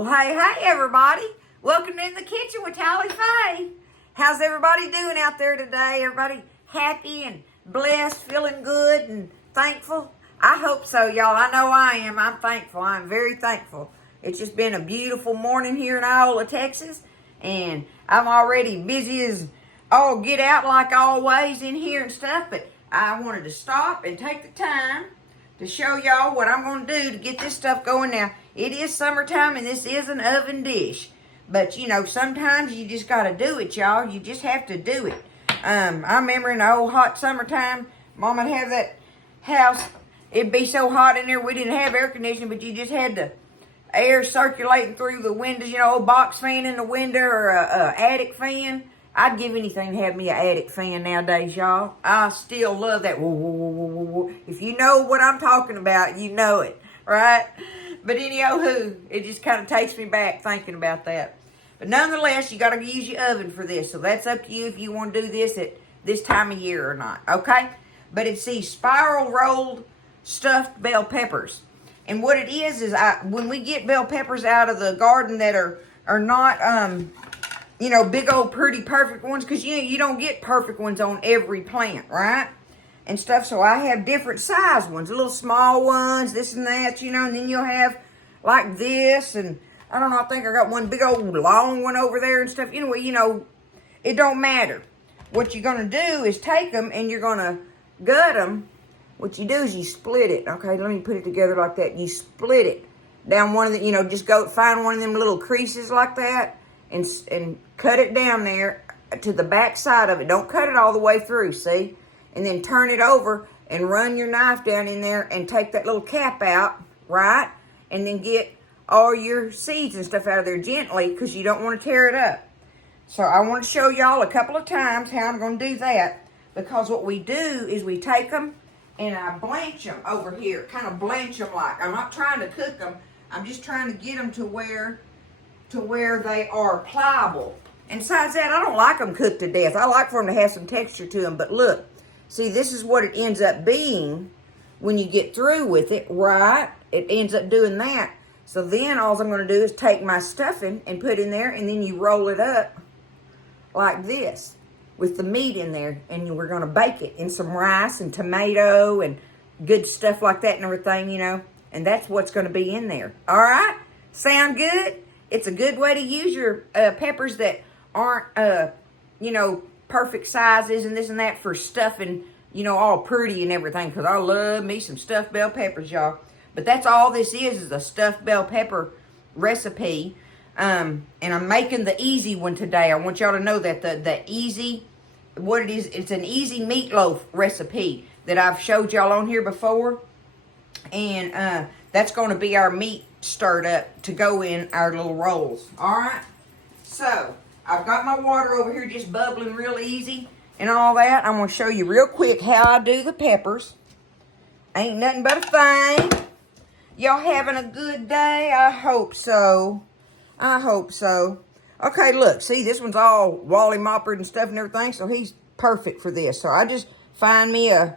Well, hey, everybody. Welcome in the kitchen with Tally Faye. How's everybody doing out there today? Everybody happy and blessed, feeling good and thankful? I hope so, y'all. I know I am. I'm thankful. I'm very thankful. It's just been a beautiful morning here in Iola, Texas, and I'm already busy as all get out like always in here and stuff, but I wanted to stop and take the time to show y'all what I'm going to do to get this stuff going. Now, it is summertime and this is an oven dish, but you know, sometimes you just got to do it, y'all. You just have to do it. I remember in the old hot summertime, Mom would have that house. It'd be so hot in there, we didn't have air conditioning, but you just had the air circulating through the windows, you know, a box fan in the window or a attic fan. I'd give anything to have me an attic fan nowadays, y'all. I still love that. Whoa, whoa, whoa, whoa, whoa. If you know what I'm talking about, you know it, right? But anywho, it just kind of takes me back thinking about that. But nonetheless, you got to use your oven for this. So that's up to you if you want to do this at this time of year or not, okay? But it's these spiral rolled stuffed bell peppers. And what it is when we get bell peppers out of the garden that are not, you know, big old pretty perfect ones, because you don't get perfect ones on every plant, right? And stuff, so I have different size ones, little small ones, this and that, you know, and then you'll have like this, and I don't know, I think I got one big old long one over there and stuff. Anyway, you know, it don't matter. What you're going to do is take them and you're going to gut them. What you do is you split it. Okay, let me put it together like that. You split it down one of the, you know, just go find one of them little creases like that and cut it down there to the back side of it. Don't cut it all the way through, see? And then turn it over and run your knife down in there and take that little cap out, right? And then get all your seeds and stuff out of there gently, because you don't want to tear it up. So I want to show y'all a couple of times how I'm going to do that, because what we do is we take them and I blanch them over here, kind of blanch them like. I'm not trying to cook them. I'm just trying to get them to where they are pliable. And besides that, I don't like them cooked to death. I like for them to have some texture to them. But look, see, this is what it ends up being when you get through with it, right? It ends up doing that. So then all I'm going to do is take my stuffing and put in there, and then you roll it up like this with the meat in there, and we're going to bake it in some rice and tomato and good stuff like that and everything, you know. And that's what's going to be in there. All right? Sound good? It's a good way to use your peppers that aren't, you know, perfect sizes and this and that for stuffing, you know, all pretty and everything. Because I love me some stuffed bell peppers, y'all. But that's all this is a stuffed bell pepper recipe. And I'm making the easy one today. I want y'all to know that the easy, what it is, it's an easy meatloaf recipe that I've showed y'all on here before. And that's going to be our meat stirred up to go in our little rolls. All right? So, I've got my water over here just bubbling real easy and all that. I'm going to show you real quick how I do the peppers. Ain't nothing but a thing. Y'all having a good day? I hope so. I hope so. Okay, look. See, this one's all Wally Moppered and stuff and everything, so he's perfect for this. So I just find me a,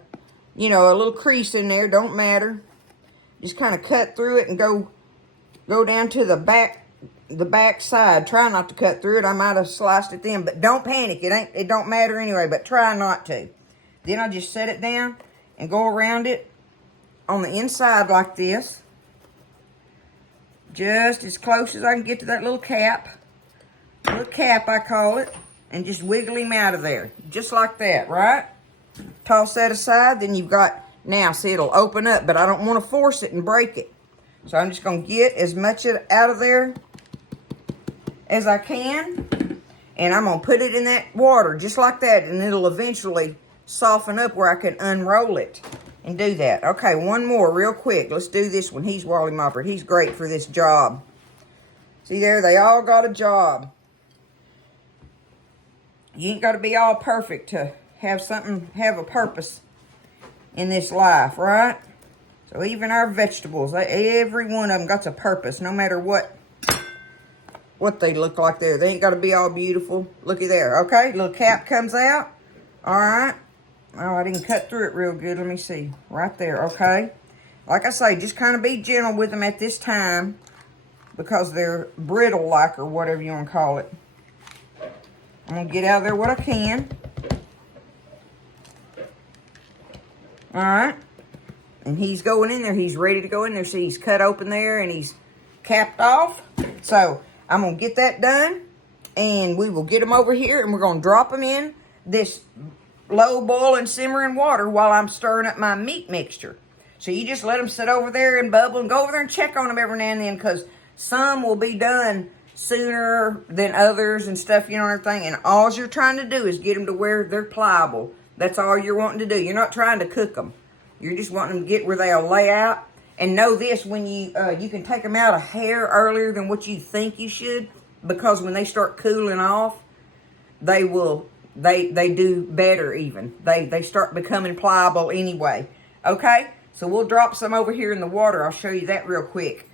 you know, a little crease in there. Don't matter. Just kind of cut through it and go down to the back side. Try not to cut through it. I might have sliced it then, but don't panic. It don't matter anyway, but try not to. Then I just set it down and go around it on the inside like this. Just as close as I can get to that little cap. Little cap, I call it. And just wiggle him out of there. Just like that, right? Toss that aside. Then you've got, now, see, it'll open up. But I don't want to force it and break it. So I'm just going to get as much out of there as I can. And I'm going to put it in that water just like that. And it'll eventually soften up where I can unroll it. And do that. Okay, one more real quick. Let's do this one. He's Wally Mopper. He's great for this job. See there? They all got a job. You ain't got to be all perfect to have a purpose in this life, right? So even our vegetables, every one of them got a purpose, no matter what they look like there. They ain't got to be all beautiful. Looky there, okay? Little cap comes out. All right. Oh, I didn't cut through it real good. Let me see. Right there, okay? Like I say, just kind of be gentle with them at this time. because they're brittle like, or whatever you want to call it. I'm going to get out of there what I can. Alright. And he's going in there. He's ready to go in there. See, he's cut open there and he's capped off. So, I'm going to get that done. And we will get them over here and we're going to drop them in this low boiling simmering water while I'm stirring up my meat mixture. So, you just let them sit over there and bubble and go over there and check on them every now and then, because some will be done sooner than others and stuff, you know, and everything. And all you're trying to do is get them to where they're pliable. That's all you're wanting to do. You're not trying to cook them. You're just wanting them to get where they'll lay out. And know this, when you can take them out a hair earlier than what you think you should, because when they start cooling off, they do better even. They start becoming pliable anyway. Okay? So we'll drop some over here in the water. I'll show you that real quick.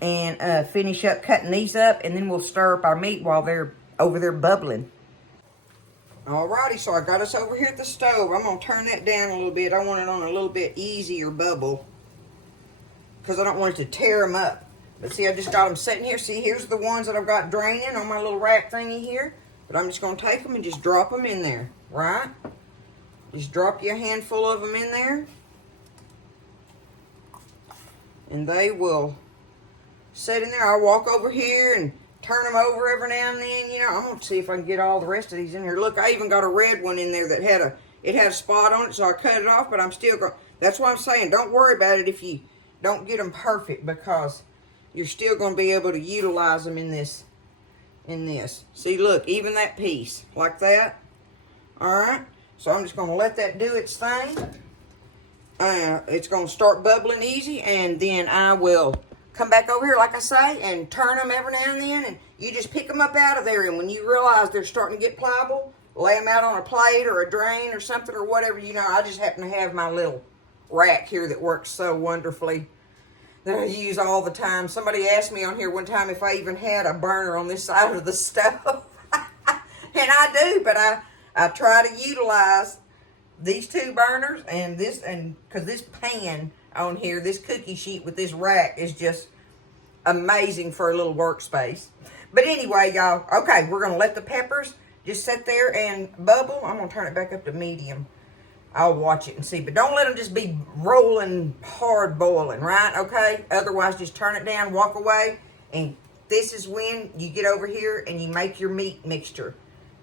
And finish up cutting these up, and then we'll stir up our meat while they're over there bubbling. Alrighty, so I got us over here at the stove. I'm going to turn that down a little bit. I want it on a little bit easier bubble, because I don't want it to tear them up. But see, I just got them sitting here. See, here's the ones that I've got draining on my little rack thingy here. But I'm just going to take them and just drop them in there, right? Just drop you a handful of them in there. And they will sit in there. I'll walk over here and turn them over every now and then. You know, I'm going to see if I can get all the rest of these in here. Look, I even got a red one in there that had a spot on it, so I cut it off, but I'm still going. That's why I'm saying, don't worry about it if you don't get them perfect, because you're still going to be able to utilize them in this. See, look, even that piece, like that. Alright, so I'm just going to let that do its thing. It's going to start bubbling easy, and then I will come back over here, like I say, and turn them every now and then, and you just pick them up out of there, and when you realize they're starting to get pliable, lay them out on a plate or a drain or something or whatever. You know, I just happen to have my little rack here that works so wonderfully, that I use all the time. Somebody asked me on here one time if I even had a burner on this side of the stove. And I do, but I try to utilize these two burners and this, and because this pan on here, this cookie sheet with this rack is just amazing for a little workspace. But anyway, y'all, okay, we're going to let the peppers just sit there and bubble. I'm going to turn it back up to medium. I'll watch it and see. But don't let them just be rolling hard boiling, right? Okay? Otherwise, just turn it down, walk away. And this is when you get over here and you make your meat mixture.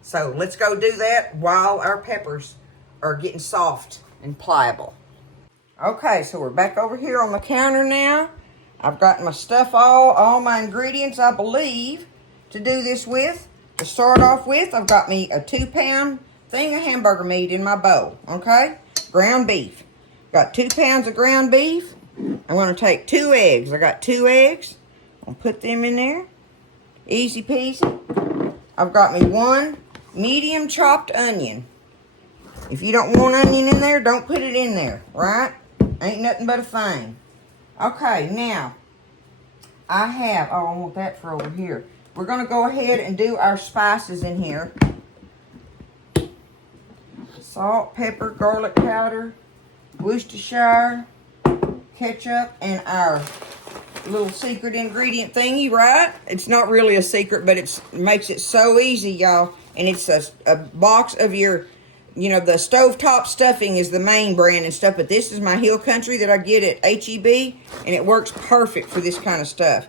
So let's go do that while our peppers are getting soft and pliable. Okay, so we're back over here on the counter now. I've got my stuff, all my ingredients, I believe, to do this with. To start off with, I've got me a 2-pound thing of hamburger meat in my bowl, okay? Ground beef. Got 2 pounds of ground beef. I'm going to take 2 eggs. I got 2 eggs. I'll put them in there. Easy peasy. I've got me 1 medium chopped onion. If you don't want onion in there, don't put it in there, right? Ain't nothing but a thing. Okay, now, I want that for over here. We're going to go ahead and do our spices in here. Salt, pepper, garlic powder, Worcestershire, ketchup, and our little secret ingredient thingy, right? It's not really a secret, but it makes it so easy, y'all. And it's a box of your, you know, the stovetop stuffing is the main brand and stuff, but this is my Hill Country that I get at H-E-B, and it works perfect for this kind of stuff.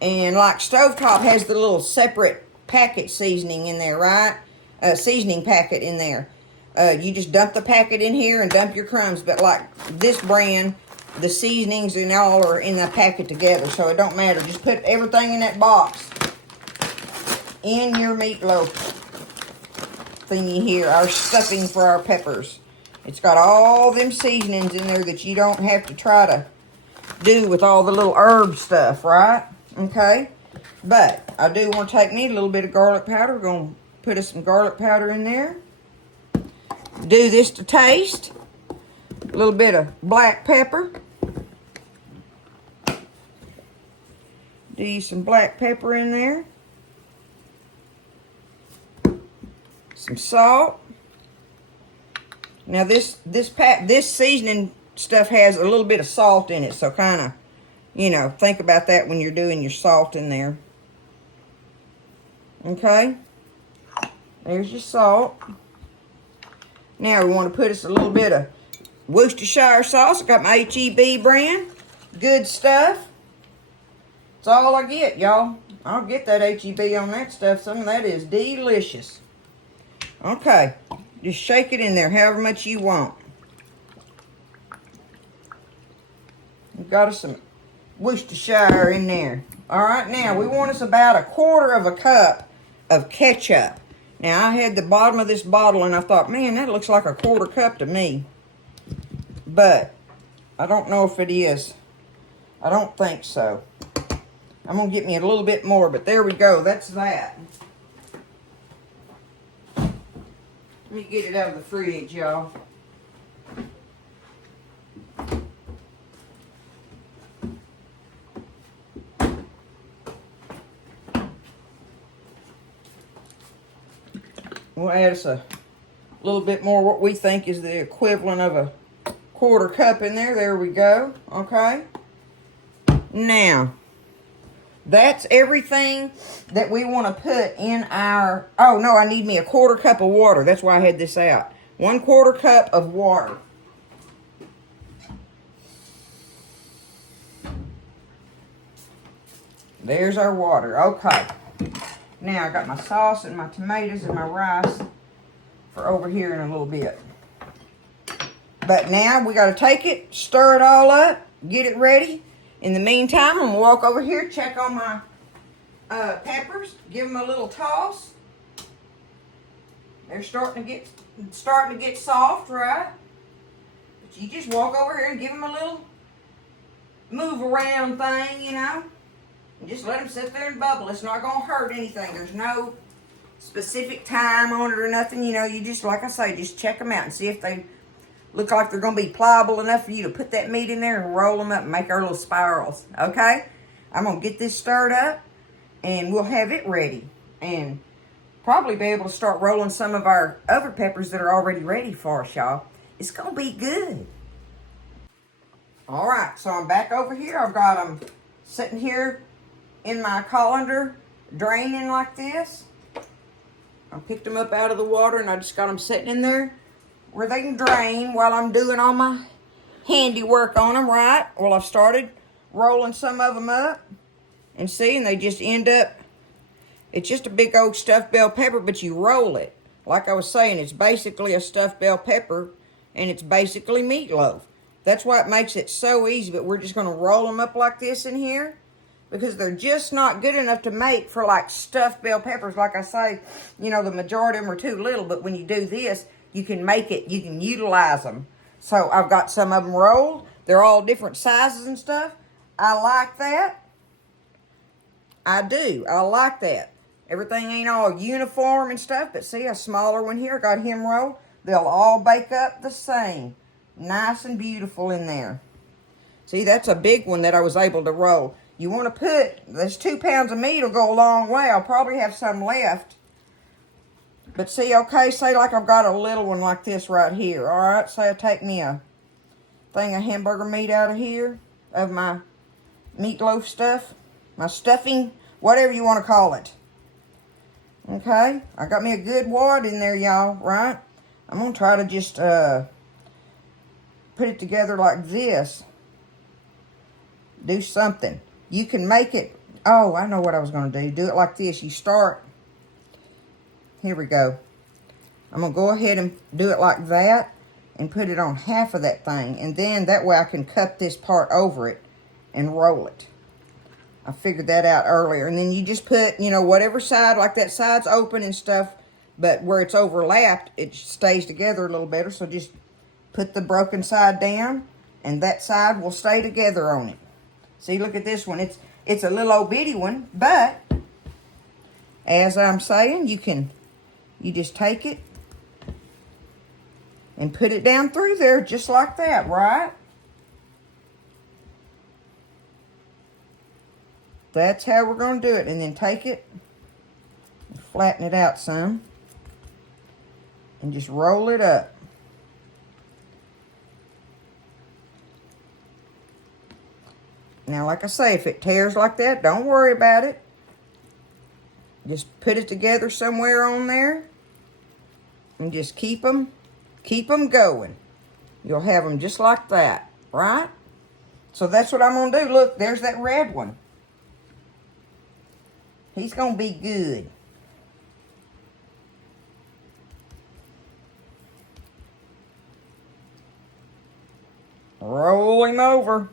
And like stovetop has the little separate packet seasoning in there, right? Seasoning packet in there. You just dump the packet in here and dump your crumbs. But like this brand, the seasonings and all are in the packet together. So it don't matter. Just put everything in that box. In your meatloaf thingy here. Our stuffing for our peppers. It's got all them seasonings in there that you don't have to try to do with all the little herb stuff, right? Okay. But I do want to take me a little bit of garlic powder. We're going to put us some garlic powder in there. Do this to taste. A little bit of black pepper. Do you some black pepper in there. Some salt. Now this seasoning stuff has a little bit of salt in it, so kind of, you know, think about that when you're doing your salt in there. Okay. There's your salt. Now we want to put us a little bit of Worcestershire sauce. I got my HEB brand. Good stuff. That's all I get, y'all. I'll get that HEB on that stuff. Some of that is delicious. Okay. Just shake it in there however much you want. We've got us some Worcestershire in there. Alright, now we want us about 1/4 of a cup of ketchup. Now I had the bottom of this bottle and I thought, man, that looks like 1/4 cup to me. But I don't know if it is. I don't think so. I'm going to get me a little bit more, but there we go. That's that. Let me get it out of the fridge, y'all. We'll add us a little bit more, what we think is the equivalent of 1/4 cup in there. There we go. Okay. Now, that's everything that we want to put in our... Oh, no, I need me 1/4 cup of water. That's why I had this out. 1/4 cup of water. There's our water. Okay. Now, I got my sauce and my tomatoes and my rice for over here in a little bit. But now, we got to take it, stir it all up, get it ready. In the meantime, I'm going to walk over here, check on my peppers, give them a little toss. They're starting to get soft, right? But you just walk over here and give them a little move around thing, you know. And just let them sit there and bubble. It's not going to hurt anything. There's no specific time on it or nothing. You know, you just, like I say, just check them out and see if they look like they're going to be pliable enough for you to put that meat in there and roll them up and make our little spirals. Okay? I'm going to get this stirred up and we'll have it ready. And probably be able to start rolling some of our other peppers that are already ready for us, y'all. It's going to be good. Alright, so I'm back over here. I've got them sitting here in my colander, draining like this. I picked them up out of the water and I just got them sitting in there where they can drain while I'm doing all my handiwork on them, right? Well, I've started rolling some of them up. And see, and they just end up, it's just a big old stuffed bell pepper, but you roll it. Like I was saying, it's basically a stuffed bell pepper, and it's basically meatloaf. That's why it makes it so easy, but we're just going to roll them up like this in here, because they're just not good enough to make for like stuffed bell peppers. Like I say, you know, the majority of them are too little, but when you do this, you can make it, you can utilize them. So I've got some of them rolled. They're all different sizes and stuff. I like that. I do. I like that. Everything ain't all uniform and stuff, but see a smaller one here. I got him rolled. They'll all bake up the same. Nice and beautiful in there. See, that's a big one that I was able to roll. You want to put, there's 2 pounds of meat will go a long way. I'll probably have some left. But see, okay, say like I've got a little one like this right here. All right, say I take me a thing of hamburger meat out of here, of my meatloaf stuff, my stuffing, whatever you want to call it. Okay, I got me a good wad in there, y'all, right? I'm going to try to just put it together like this. Do something. You can make it, oh, I know what I was going to do. Do it like this. You start, here we go. I'm going to go ahead and do it like that and put it on half of that thing. And then that way I can cut this part over it and roll it. I figured that out earlier. And then you just put, you know, whatever side, like that side's open and stuff, but where it's overlapped, it stays together a little better. So just put the broken side down, and that side will stay together on it. See, look at this one. It's a little old bitty one, but as I'm saying, you just take it and put it down through there just like that, right? That's how we're going to do it. And then take it, and flatten it out some, and just roll it up. Now, like I say, if it tears like that, don't worry about it. Just put it together somewhere on there. And just keep them going. You'll have them just like that, right? So that's what I'm going to do. Look, there's that red one. He's going to be good. Roll him over.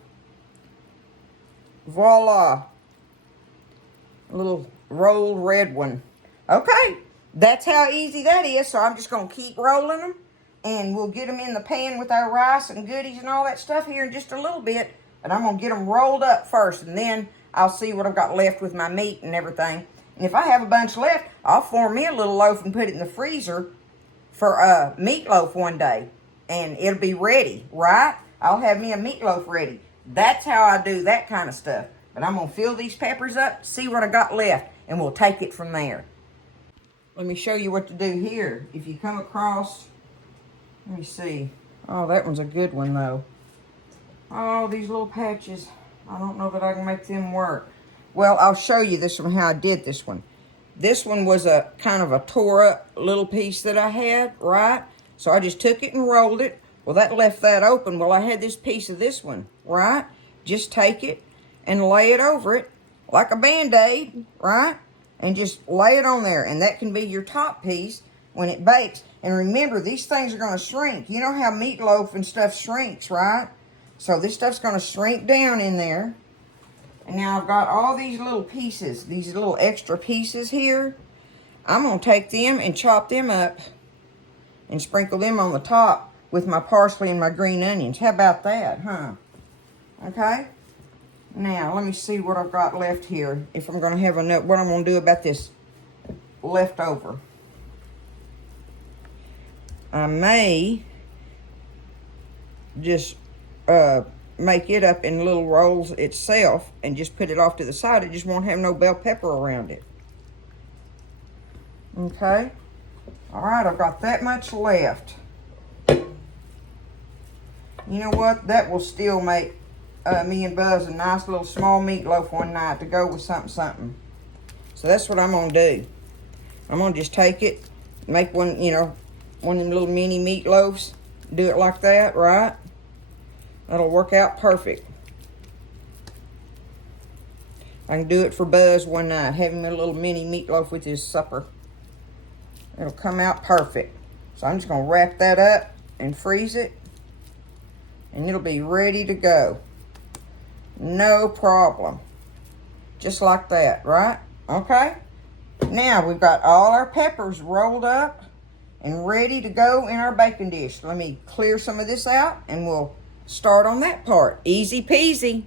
Voila. A little rolled red one. Okay. That's how easy that is. So I'm just going to keep rolling them. And we'll get them in the pan with our rice and goodies and all that stuff here in just a little bit. But I'm going to get them rolled up first. And then I'll see what I've got left with my meat and everything. And if I have a bunch left, I'll form me a little loaf and put it in the freezer for meatloaf one day. And it'll be ready, right? I'll have me a meatloaf ready. That's how I do that kind of stuff. But I'm going to fill these peppers up, see what I got left, and we'll take it from there. Let me show you what to do here. If you come across, let me see. Oh, that one's a good one, though. Oh, these little patches. I don't know that I can make them work. Well, I'll show you this one, how I did this one. This one was a kind of a tore up little piece that I had, right? So I just took it and rolled it. Well, that left that open. Well, I had this piece of this one, right? Just take it and lay it over it like a Band-Aid, right? And just lay it on there. And that can be your top piece when it bakes. And remember, these things are going to shrink. You know how meatloaf and stuff shrinks, right? So this stuff's going to shrink down in there. And now I've got all these little pieces, these little extra pieces here. I'm going to take them and chop them up and sprinkle them on the top with my parsley and my green onions. How about that, huh? Okay. Now, let me see what I've got left here. If I'm going to have enough, what I'm going to do about this leftover. I may just make it up in little rolls itself and just put it off to the side. It just won't have no bell pepper around it. Okay. All right, I've got that much left. You know what? That will still make me and Buzz a nice little small meatloaf one night to go with something. So that's what I'm going to do. I'm going to just take it, make one, you know, one of them little mini meatloaves. Do it like that, right? That'll work out perfect. I can do it for Buzz one night. Have him a little mini meatloaf with his supper. It'll come out perfect. So I'm just going to wrap that up and freeze it. And it'll be ready to go. No problem. Just like that, right? Okay? Now we've got all our peppers rolled up and ready to go in our baking dish. Let me clear some of this out and we'll start on that part. Easy peasy.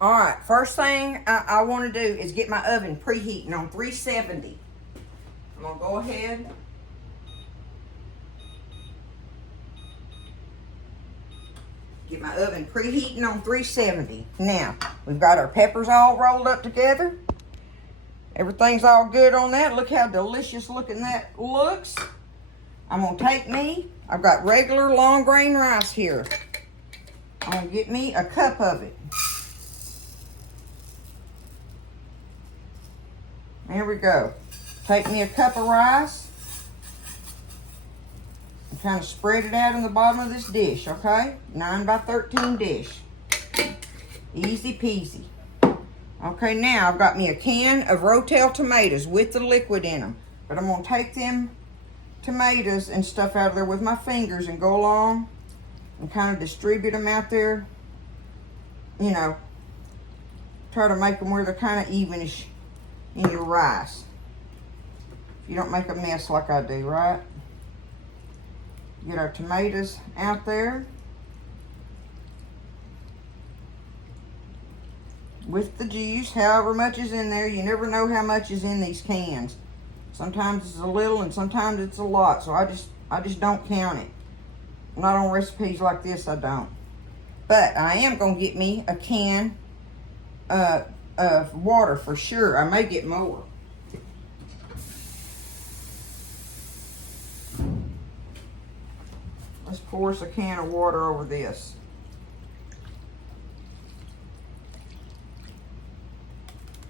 All right, first thing I want to do is get my oven preheating on 370. I'm going to go ahead. Get my oven preheating on 370. Now, we've got our peppers all rolled up together. Everything's all good on that. Look how delicious looking that looks. I'm going to take me, I've got regular long grain rice here. I'm going to get me a cup of it. There we go. Take me a cup of rice. And kind of spread it out in the bottom of this dish, okay? 9 by 13 dish. Easy peasy. Okay, now I've got me a can of Rotel tomatoes with the liquid in them. But I'm going to take them tomatoes and stuff out of there with my fingers and go along and kind of distribute them out there. You know, try to make them where they're kind of evenish in your rice. You don't make a mess like I do, right? Get our tomatoes out there with the juice, however much is in there. You never know how much is in these cans. Sometimes it's a little and sometimes it's a lot, so I just don't count it. Not on recipes like this, I don't. But I am going to get me a can of water for sure. I may get more. Let's pour us a can of water over this.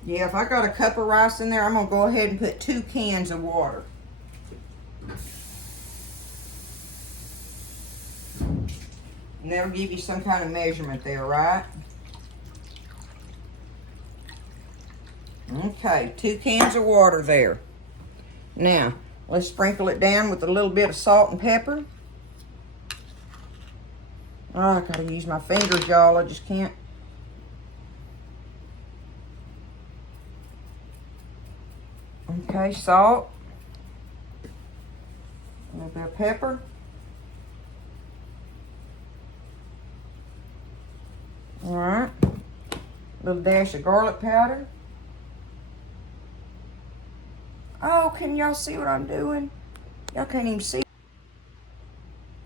Yeah, if I got a cup of rice in there, I'm going to go ahead and put 2 cans of water. And that'll give you some kind of measurement there, right? Okay, 2 cans of water there. Now, let's sprinkle it down with a little bit of salt and pepper. Oh, I gotta use my fingers, y'all. I just can't. Okay, salt. A little bit of pepper. All right. A little dash of garlic powder. Oh, can y'all see what I'm doing? Y'all can't even see.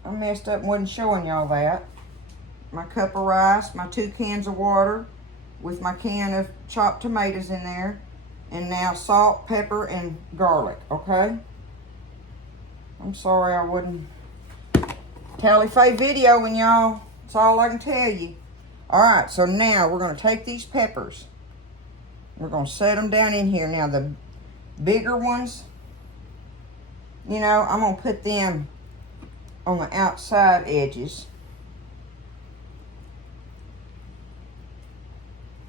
I messed up and wasn't showing y'all that. My cup of rice, my 2 cans of water with my can of chopped tomatoes in there. And now salt, pepper, and garlic, okay? I'm sorry I wouldn't Tally-Faye videoing y'all. That's all I can tell you. All right, so now we're going to take these peppers. We're going to set them down in here. Now, the bigger ones, you know, I'm going to put them on the outside edges.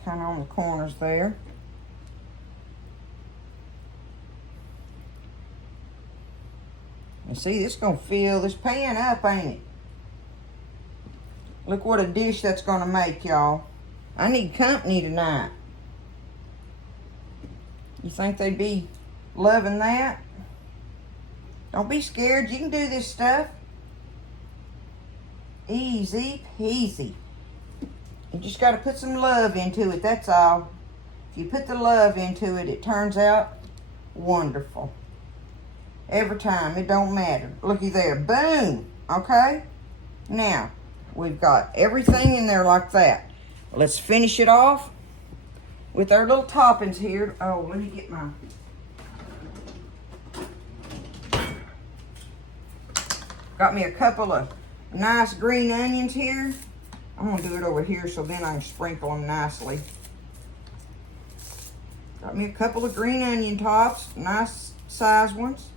Kind of on the corners there. And see, this is going to fill this pan up, ain't it? Look what a dish that's going to make, y'all. I need company tonight. You think they'd be loving that? Don't be scared. You can do this stuff. Easy peasy. You just got to put some love into it, that's all. If you put the love into it, it turns out wonderful. Every time, it don't matter. Looky there, boom, okay? Now, we've got everything in there like that. Let's finish it off with our little toppings here. Oh, let me get my... Got me a couple of nice green onions here. I'm gonna do it over here so then I can sprinkle them nicely. Got me a couple of green onion tops, nice size ones.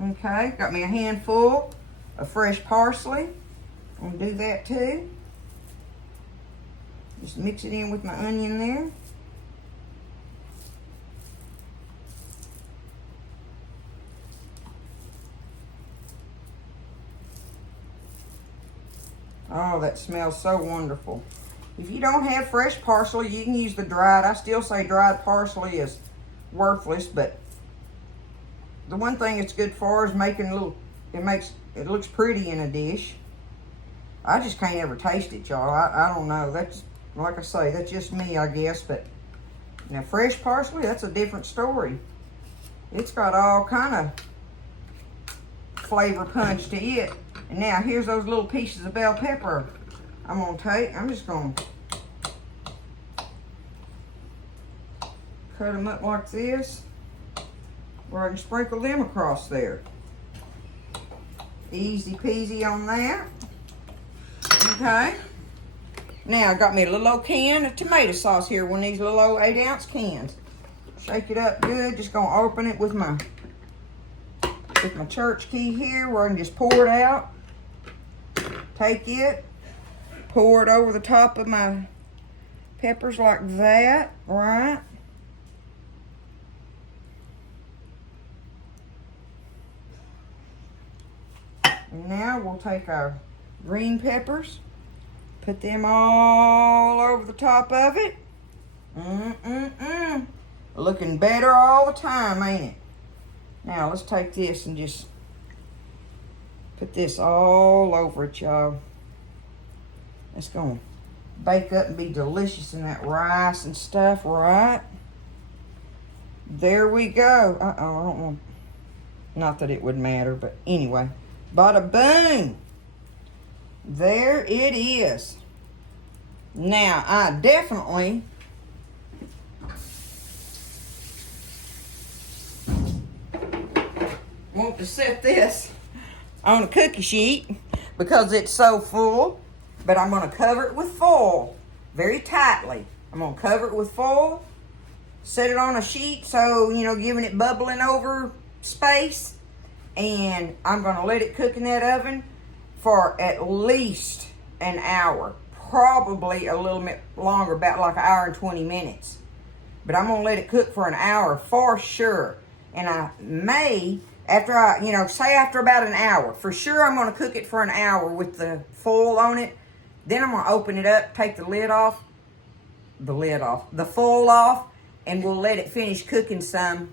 Okay, got me a handful of fresh parsley. I'm gonna do that too. Just mix it in with my onion there. Oh, that smells so wonderful. If you don't have fresh parsley, you can use the dried. I still say dried parsley is worthless, but the one thing it's good for is making a little, it looks pretty in a dish. I just can't ever taste it, y'all. I don't know. That's, like I say, that's just me, I guess. But now fresh parsley, that's a different story. It's got all kind of flavor punch to it. And now here's those little pieces of bell pepper I'm gonna take. I'm just gonna cut them up like this, where I can sprinkle them across there. Easy peasy on that. Okay. Now I got me a little old can of tomato sauce here, one of these little old 8-ounce cans. Shake it up good. Just gonna open it with my church key here, where I can just pour it out. Take it, pour it over the top of my peppers like that, right? And now we'll take our green peppers, put them all over the top of it. Looking better all the time, ain't it? Now let's take this and just put this all over it, y'all. It's gonna bake up and be delicious in that rice and stuff, right? There we go. I don't want, not that it would matter, but anyway. Bada boom. There it is. Now, I definitely want to set this on a cookie sheet because it's so full, but I'm going to cover it with foil very tightly. I'm going to cover it with foil, set it on a sheet so, giving it bubbling over space, and I'm going to let it cook in that oven for at least an hour, probably a little bit longer, about like an hour and 20 minutes. But I'm going to let it cook for an hour for sure. And I may, after about an hour, for sure I'm going to cook it for an hour with the foil on it. Then I'm going to open it up, take the foil off, and we'll let it finish cooking some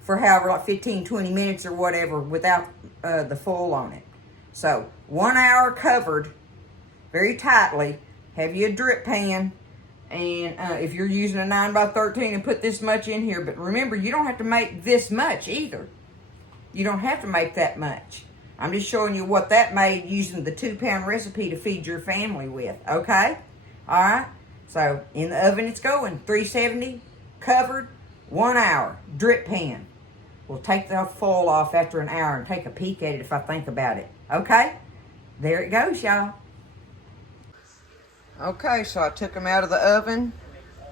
for however, like 15, 20 minutes or whatever without the foil on it. So 1 hour covered very tightly. Have you a drip pan, and if you're using a 9x13 and put this much in here, but remember, you don't have to make this much either. You don't have to make that much. I'm just showing you what that made using the 2-pound recipe to feed your family with, okay? All right? So in the oven it's going, 370, covered, 1 hour, drip pan. We'll take the foil off after an hour and take a peek at it if I think about it, okay? There it goes, y'all. Okay, so I took them out of the oven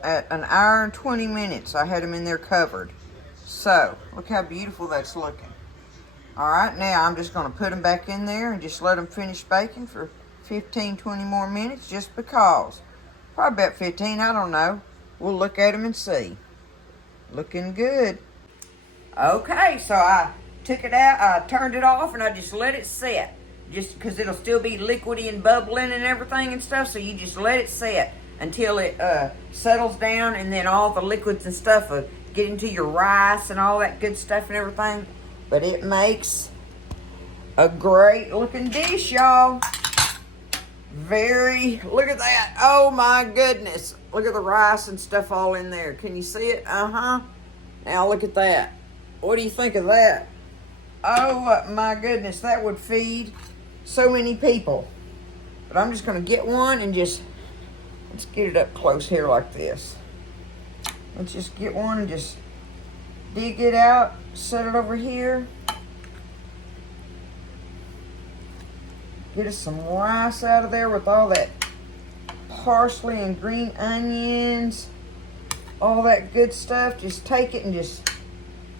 at an hour and 20 minutes. I had them in there covered. So, look how beautiful that's looking. All right, now I'm just going to put them back in there and just let them finish baking for 15, 20 more minutes just because. Probably about 15, I don't know. We'll look at them and see. Looking good. Okay, so I took it out, I turned it off, and I just let it set. Just because it'll still be liquidy and bubbling and everything and stuff, so you just let it set until it settles down, and then all the liquids and stuff will get into your rice and all that good stuff and everything. But it makes a great looking dish, y'all. Look at that. Oh my goodness. Look at the rice and stuff all in there. Can you see it? Uh-huh. Now look at that. What do you think of that? Oh my goodness, that would feed so many people. But I'm just going to get one and let's get it up close here like this. Let's just get one and just dig it out, set it over here. Get us some rice out of there with all that parsley and green onions, all that good stuff. Just take it and just,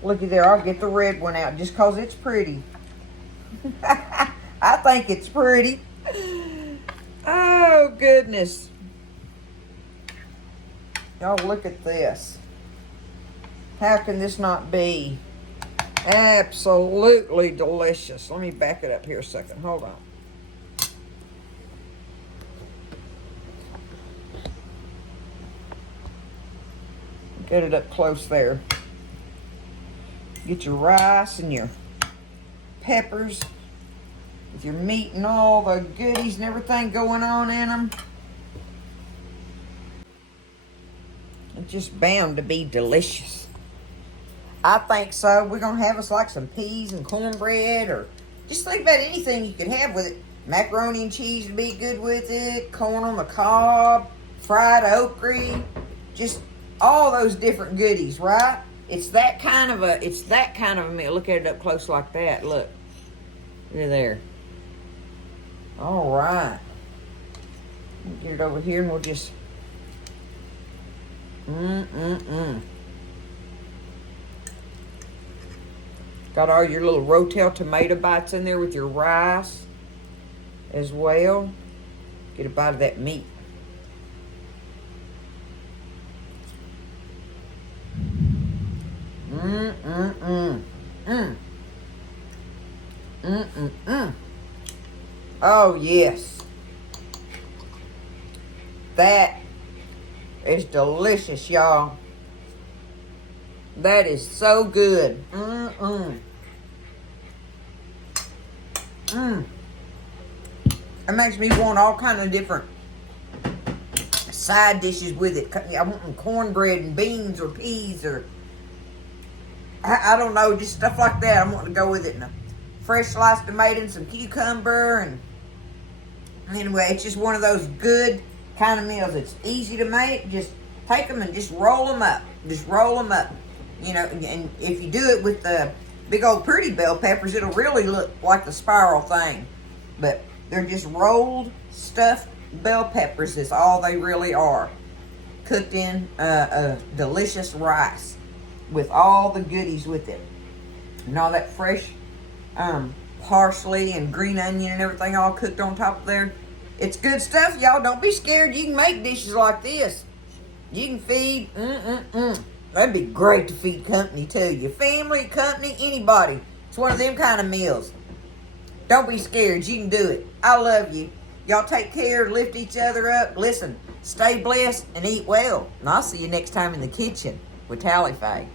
looky there, I'll get the red one out just because it's pretty. I think it's pretty. Oh, goodness. Y'all look at this. How can this not be absolutely delicious? Let me back it up here a second. Hold on. Get it up close there. Get your rice and your peppers with your meat and all the goodies and everything going on in them. It's just bound to be delicious. I think so. We're going to have us like some peas and cornbread, or just think about anything you could have with it. Macaroni and cheese would be good with it. Corn on the cob, fried okra, just all those different goodies, right? It's that kind of a meal. Look at it up close like that. Look. Look at there. All right. Get it over here and we'll just Got all your little Rotel tomato bites in there with your rice as well. Get a bite of that meat. Oh, yes. That is delicious, y'all. That is so good. It makes me want all kind of different side dishes with it. I want cornbread and beans or peas or I don't know, just stuff like that. I'm wanting to go with it. And a fresh sliced tomato and some cucumber. And anyway, it's just one of those good kind of meals. It's easy to make. Just take them and just roll them up. Just roll them up. You know, and if you do it with the big old pretty bell peppers, it'll really look like the spiral thing. But they're just rolled, stuffed bell peppers is all they really are. Cooked in a delicious rice with all the goodies with it. And all that fresh parsley and green onion and everything all cooked on top of there. It's good stuff, y'all. Don't be scared. You can make dishes like this. You can feed, That'd be great to feed company too. Your family, company, anybody. It's one of them kind of meals. Don't be scared. You can do it. I love you. Y'all take care. Lift each other up. Listen, stay blessed and eat well. And I'll see you next time in the kitchen with Tally Faye.